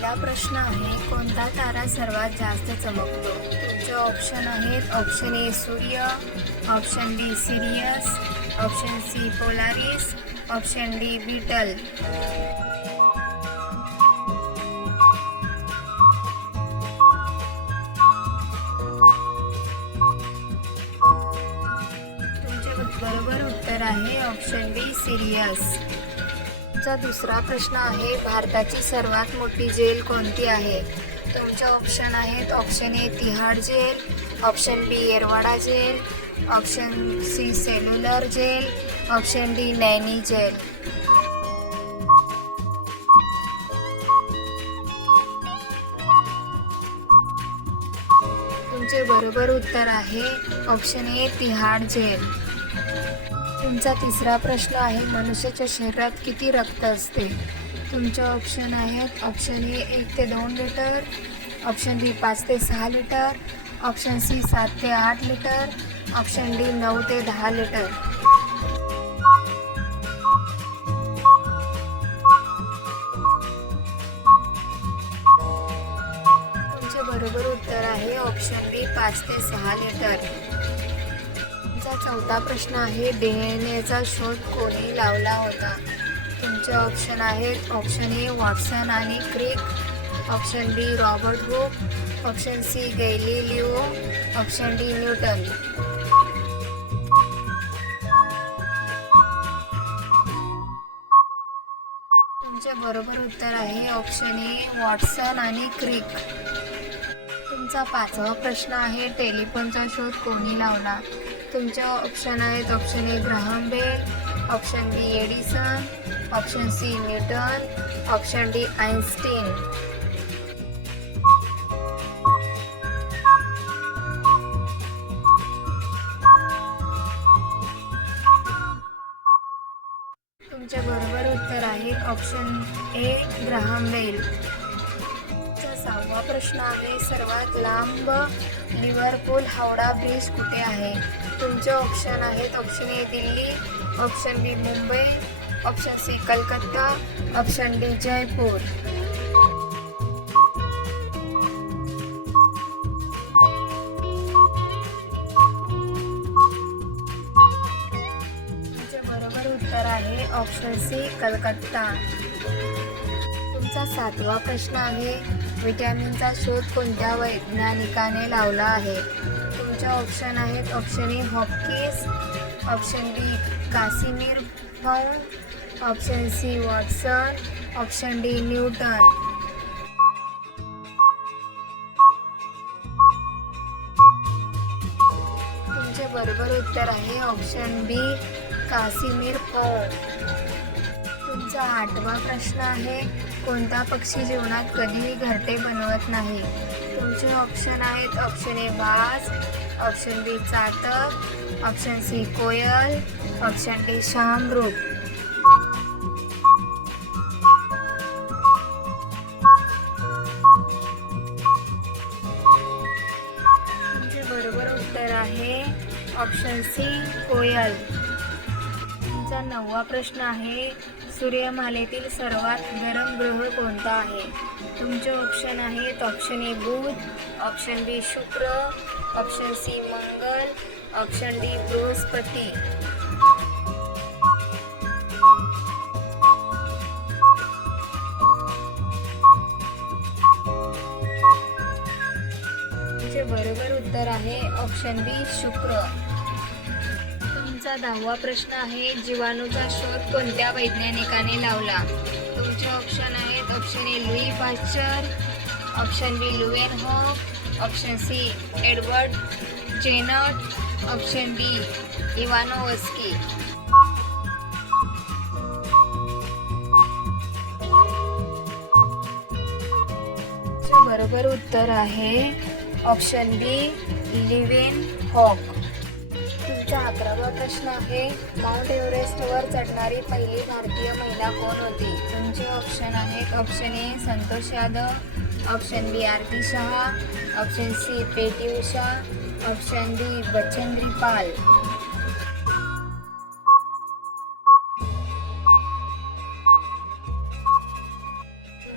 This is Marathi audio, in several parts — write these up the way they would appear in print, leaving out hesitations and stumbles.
पहिला प्रश्न आहे, कोणता तारा सर्वात जास्त चमकतो? तुमचे ऑप्शन आहेत ऑप्शन ए सूर्य, option B Sirius, option C Polaris, option D beetle. तुमचे बरोबर उत्तर आहे ऑप्शन बी सिरियस. चा दुसरा प्रश्न आहे, भारताची सर्वात मोठी जेल कोणती आहे? तुमचे ऑप्शन आहेत option A Tihar jail, option B Yerawada jail, option C cellular jail, option D Naini jail. तुमचे बरोबर उत्तर आहे ऑप्शन ए तिहाड जेल. तुमचा तिसरा प्रश्न आहे, मनुष्याच्या शरीरात किती रक्त असते? तुमचे ऑप्शन आहेत ऑप्शन ए 1 ते 2 लिटर, ऑप्शन बी 5 ते 6 लिटर, ऑप्शन सी 7 ते 8 लिटर, ऑप्शन डी 9 ते 10 लिटर. तुमचे बरोबर उत्तर आहे ऑप्शन बी 5 ते 6 लिटर. चौथा प्रश्न आहे, डीएनएचा शोध कोणी लावला होता? तुमचे ऑप्शन आहेत ऑप्शन ए वॉटसन आणि Crick, option B Robert Hooke, option C Galileo, option D Newton. तुमचे बरोबर उत्तर आहे ऑप्शन ए वॉटसन आणि क्रिक. तुमचा पाचवा प्रश्न आहे, टेलिफोनचा शोध कोणी लावला? तुमचे ऑप्शन आहेत option A Graham Bell, option B Edison, option C Newton, option D Einstein. तुमचे बरोबर उत्तर आहे ऑप्शन ए ग्राहम बेल. सहावा प्रश्न आहे, सर्वात लांब लिव्हरपूल हावडा ब्रिज कुठे आहे? तुमचे ऑप्शन आहेत option A Delhi, option B Mumbai, option C Calcutta, option D Jaipur. तुमचे बरोबर उत्तर आहे ऑप्शन सी कलकत्ता. तुमचा सातवा प्रश्न आहे, व्हिटॅमिनचा शोध कोणत्या वैज्ञानिकाने लावला आहे? तुमचे ऑप्शन आहेत option A Hopkins, option B Casimir Funk, option C Watson, option D Newton. तुमचे बरोबर उत्तर आहे ऑप्शन बी कासिमिर फाउंड. तुमचा आठवा प्रश्न आहे, कोणता पक्षी जीवनात कधीही घरटे बनवत नाही? तुमचे ऑप्शन आहेत ऑप्शन ए बाज, ऑप्शन बी चातक, ऑप्शन सी कोयल, ऑप्शन डी शहामृग. तुमचे बरोबर उत्तर आहे ऑप्शन सी कोयल. तुमचा नववा प्रश्न आहे, सूर्यमालेतील सर्वात गरम ग्रह कोणता आहे? तुमचे ऑप्शन आहेत ऑप्शन ए बुध, ऑप्शन बी शुक्र, ऑप्शन सी मंगल, ऑप्शन डी बृहस्पती. तुमचे बरोबर उत्तर आहे ऑप्शन बी शुक्र. तुमचा 10वा प्रश्न आहे, जीवाणूचा शोध कोणत्या वैज्ञानिकाने लावला? तुमचे ऑप्शन आहेत option A Louis Pasteur, option B Leeuwenhoek, option C Edward Jenner, option D Ivanovsky. बरोबर उत्तर आहे ऑप्शन बी लिवेन हॉक. तुमचा 11वा प्रश्न आहे, माउंट एव्हरेस्टवर चढणारी पहिली भारतीय महिला कोण होती? तुमचे ऑप्शन आहेत option A Santosh Yadav, option B Aarti Shah, option C PT. Usha, option D Bachendri Pal.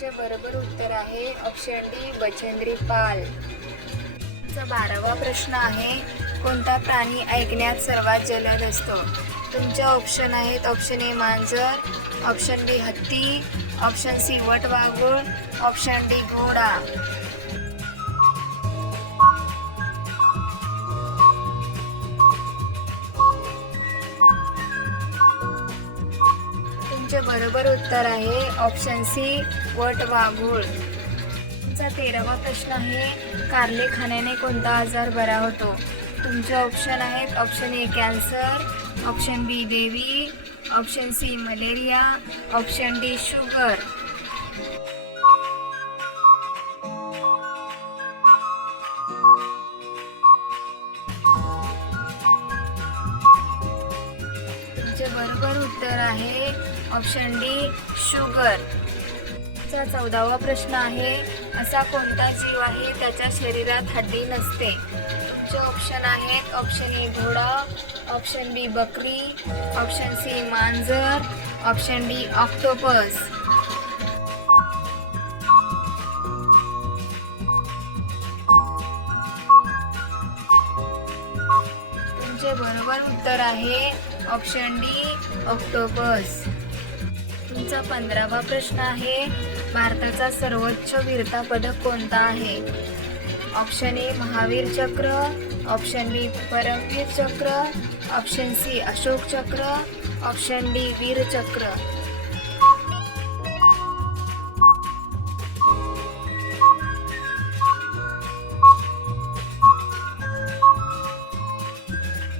तुमचे बरोबर उत्तर आहे ऑप्शन डी बचेंद्री पाल. तुमचा 12वा प्रश्न आहे कोणता प्राणी ऐकण्यात सर्वात जलद असतो? तुमचे ऑप्शन आहेत ऑप्शन ए मांजर, ऑप्शन बी हत्ती, ऑप्शन सी वटवाघूळ, ऑप्शन डी घोडा. तुमचे बरोबर उत्तर आहे ऑप्शन सी वटवाघूळ. तुमचा 13वा प्रश्न आहे कारले खाण्याने कोणता आजार बरा होतो? तुमचे ऑप्शन आहेत option A cancer, option B देवी, option C malaria, option D sugar. तुमचे बरोबर उत्तर आहे ऑप्शन डी शुगर. चा 14वा प्रश्न आहे असा कोणता जीव आहे त्याच्या शरीरात हड्डी नसते? तुमचे ऑप्शन आहेत ऑप्शन ए घोडा, ऑप्शन बी बकरी, ऑप्शन सी मांजर, ऑप्शन डी ऑक्टोपस. तुमचे बरोबर उत्तर आहे ऑप्शन डी ऑक्टोपस. तुमचा 15वा प्रश्न आहे भारताचा सर्वोच्च वीरता पदक कोणता आहे? ऑप्शन ए महावीर चक्र, ऑप्शन बी परमवीर चक्र, ऑप्शन सी अशोक चक्र, ऑप्शन डी वीर चक्र.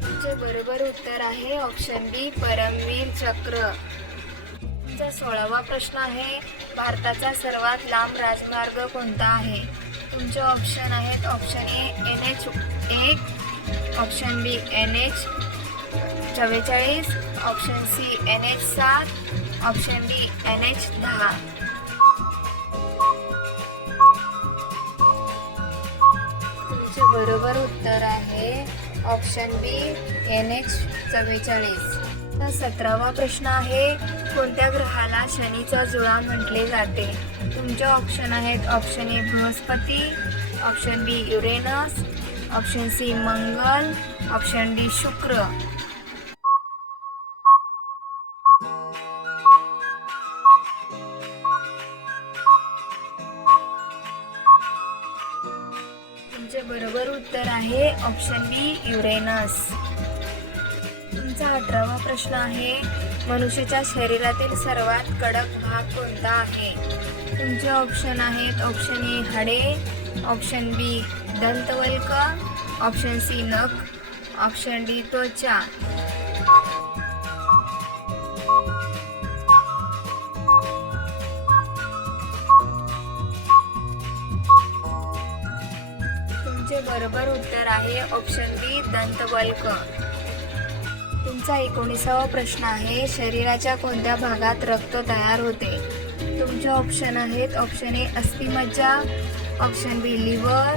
तुमचे बरोबर उत्तर आहे ऑप्शन बी परमवीर चक्र. तुमचा 16वा प्रश्न आहे भारताचा सर्वात लांब राजमार्ग कोणता आहे? तुमचे ऑप्शन आहेत option A NH1, option B NH44, option C NH7, option D NH10. तुमचे बरोबर उत्तर आहे ऑप्शन बी NH44. 17वा प्रश्न आहे कोणत्या ग्रहाला शनीचा जुळा म्हटले जाते? तुमचे ऑप्शन आहेत ऑप्शन ए बृहस्पती, option B Uranus, option C मंगल, ऑप्शन डी शुक्र. तुमचे बरोबर उत्तर आहे ऑप्शन बी युरेनस. तुमचा 18वा प्रश्न आहे मनुष्याच्या शरीरातील सर्वात कडक भाग कोणता आहे? तुमचे ऑप्शन आहेत ऑप्शन ए हाडे, ऑप्शन बी दंतवल्क, ऑप्शन सी नख, ऑप्शन डी त्वचा. तुमचे बरोबर उत्तर आहे ऑप्शन बी दंतवल्क. तुमचा 19वा प्रश्न आहे शरीराच्या कोणत्या भागात रक्त तयार होते? तुमचे ऑप्शन आहेत ऑप्शन ए अस्थिमज्जा, option B liver,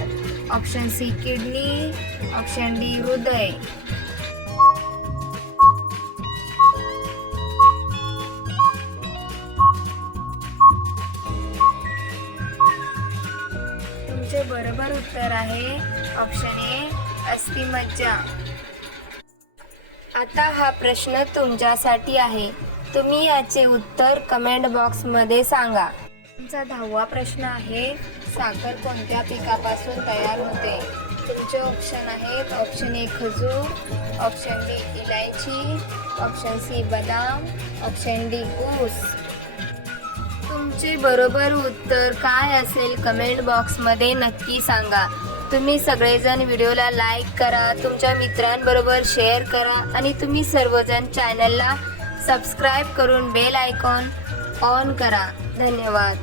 option C kidney, option D हृदय. तुमचे बरोबर उत्तर आहे ऑप्शन ए अस्थिमज्जा. आता हा प्रश्न तुमच्यासाठी आहे. तुम्ही याचे उत्तर कमेंट बॉक्समध्ये सांगा. तुमचा 10वा प्रश्न आहे साखर कोणत्या पिकापासून तयार होते? तुमचे ऑप्शन आहेत ऑप्शन ए खजूर, ऑप्शन बी इलायची, ऑप्शन सी बदाम, ऑप्शन डी ऊस. तुमचे बरोबर उत्तर काय असेल कमेंट बॉक्समध्ये नक्की सांगा. तुम्ही सगळेजण व्हिडिओला लाईक करा, तुमच्या मित्रांबरोबर शेअर करा आणि तुम्ही सर्वजण चॅनलला सबस्क्राईब करून बेल आयकॉन ऑन करा. धन्यवाद.